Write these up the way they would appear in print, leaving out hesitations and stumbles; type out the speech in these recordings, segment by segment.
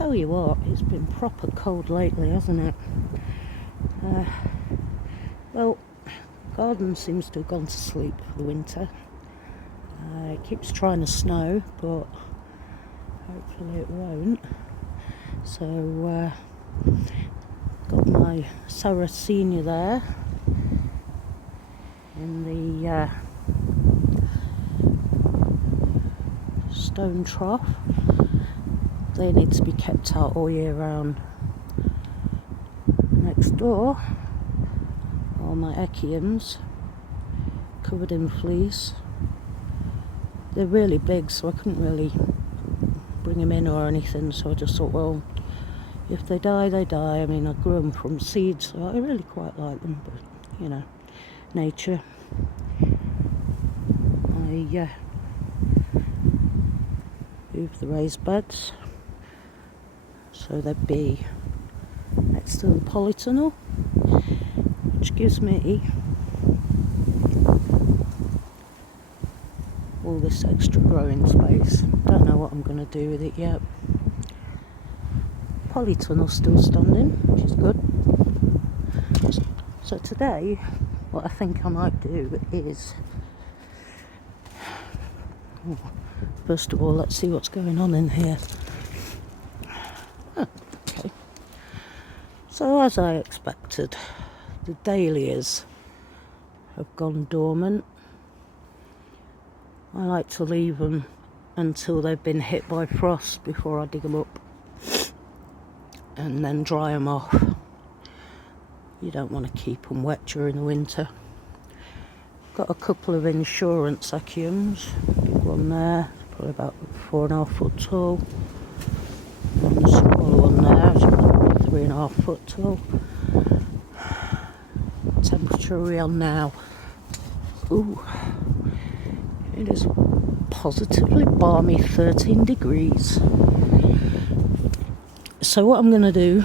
tell you what, it's been proper cold lately, hasn't it? Well, garden seems to have gone to sleep for the winter. It keeps trying to snow, but hopefully it won't. So, got my Sarracenia there in the stone trough. They need to be kept out all year round. Next door are my echiums, covered in fleece. They're really big, so I couldn't really bring them in or anything, so I just thought, well, if they die, they die. I mean, I grew them from seeds, so I really quite like them, but, you know, nature. I moved the raised beds, so they'd be next to the polytunnel, which gives me all this extra growing space. Don't know what I'm going to do with it yet. Polytunnel's still standing, which is good. So today, what I think I might do is, first of all, let's see what's going on in here. Okay. So as I expected, the dahlias have gone dormant. I like to leave them until they've been hit by frost before I dig them up and then dry them off. You don't want to keep them wet during the winter. Got a couple of insurance echiums. Big one there, probably about 4.5 foot tall. And the smaller one there, it's about 3.5 foot tall. Temperature are we on now? Ooh, it is positively balmy 13 degrees. So what I'm going to do,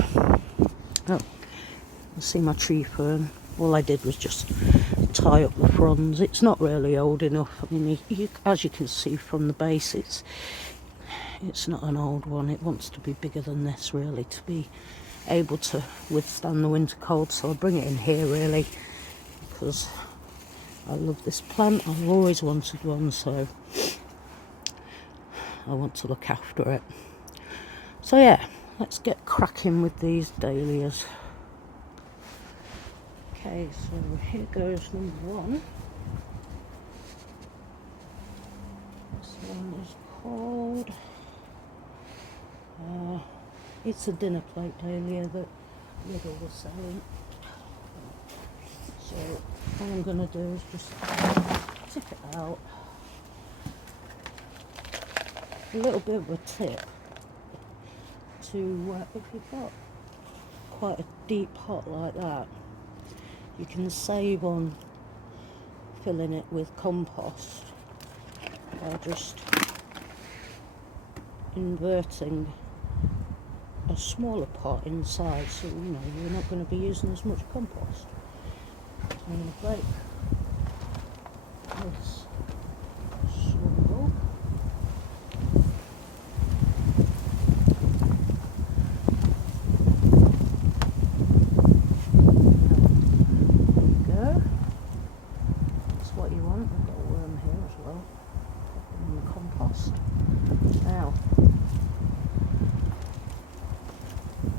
see my tree fern. All I did was just tie up the fronds. It's not really old enough. I mean, as you can see from the base, it's not an old one. It wants to be bigger than this, really, to be able to withstand the winter cold. So I'll bring it in here, really, because I love this plant. I've always wanted one, so I want to look after it. So yeah, let's get cracking with these dahlias. Okay, so here goes number one. This one is called, it's a dinner plate dahlia that Lidl was selling. So all I'm going to do is just tip it out. A little bit of a tip to, if you've got quite a deep pot like that, you can save on filling it with compost by just inverting a smaller pot inside, so you know you're not going to be using as much compost. I'm going to break this soil.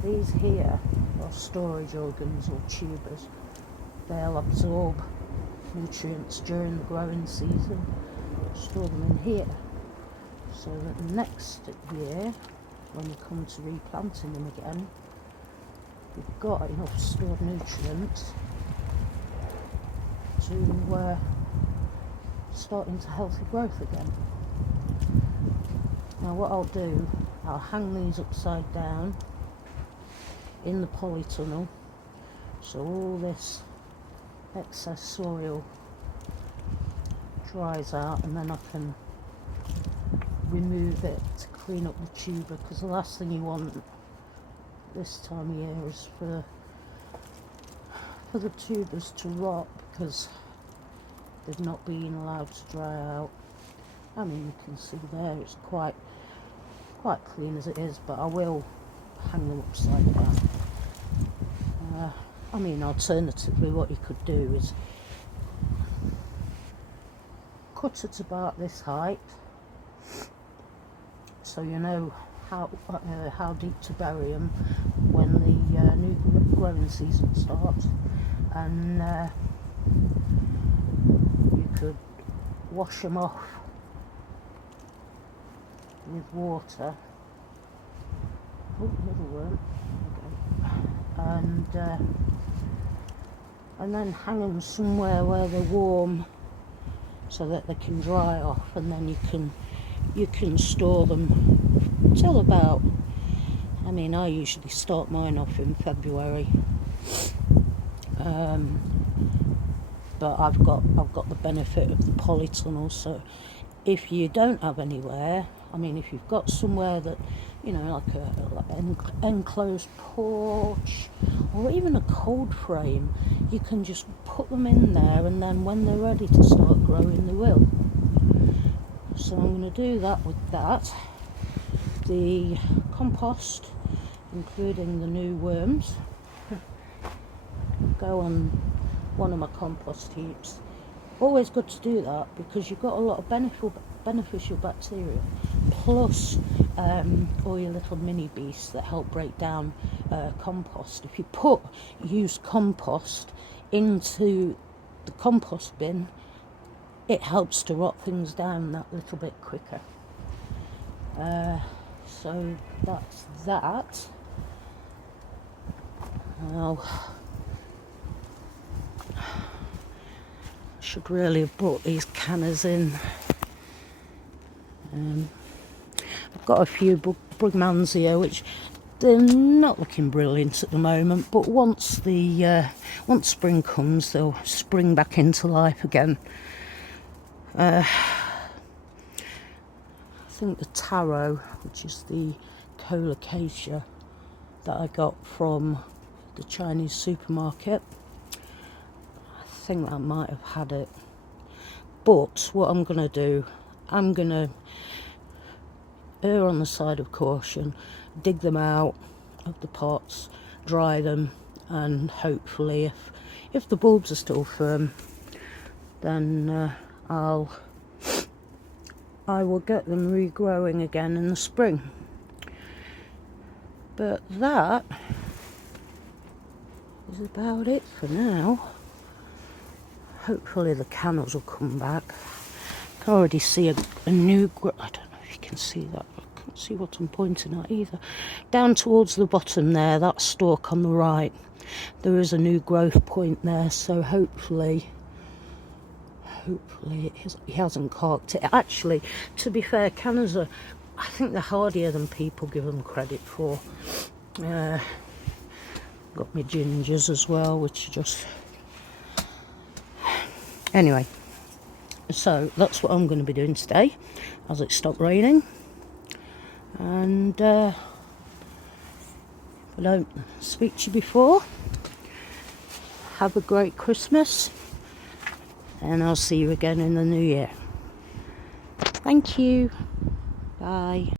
These here are storage organs or tubers. They'll absorb nutrients during the growing season. Store them in here so that next year, when we come to replanting them again, we've got enough stored nutrients to start into healthy growth again. Now what I'll do, I'll hang these upside down in the polytunnel, so all this excess soil dries out, and then I can remove it to clean up the tuber, because the last thing you want this time of year is for the tubers to rot because they've not been allowed to dry out. I mean, you can see there it's quite clean as it is, but I will hang them upside down. I mean, alternatively, what you could do is cut it about this height, so you know how deep to bury them when the new growing season starts, and you could wash them off with water. Oh, little worm. Okay. And then hang them somewhere where they're warm, so that they can dry off, and then you can store them till about, I mean, I usually start mine off in February, but I've got the benefit of the polytunnel. So if you don't have anywhere, I mean, if you've got somewhere that, you know, like an enclosed porch or even a cold frame, you can just put them in there, and then when they're ready to start growing, they will. So I'm going to do that with that. The compost, including the new worms, go on one of my compost heaps. Always good to do that, because you've got a lot of beneficial bacteria, plus all your little mini beasts that help break down compost. If you put used compost into the compost bin, it helps to rot things down that little bit quicker. So that's that. Now, should really have brought these canners in. I've got a few Brugmansia, which they're not looking brilliant at the moment, but once spring comes, they'll spring back into life again. I think the taro, which is the colocasia that I got from the Chinese supermarket, I think that might have had it. But what I'm going to do, I'm going to err on the side of caution, dig them out of the pots, dry them, and hopefully if the bulbs are still firm, then I will get them regrowing again in the spring. But that is about it for now. Hopefully the cannels will come back. I can already see a new I don't know if you can see that. I can't see what I'm pointing at either. Down towards the bottom there, that stalk on the right, there is a new growth point there, so hopefully he hasn't carked it. Actually, to be fair, canners are, I think they're hardier than people give them credit for. Got my gingers as well, which are just... Anyway, so that's what I'm going to be doing today as it stopped raining. And if I don't speak to you before, have a great Christmas, and I'll see you again in the new year. Thank you. Bye.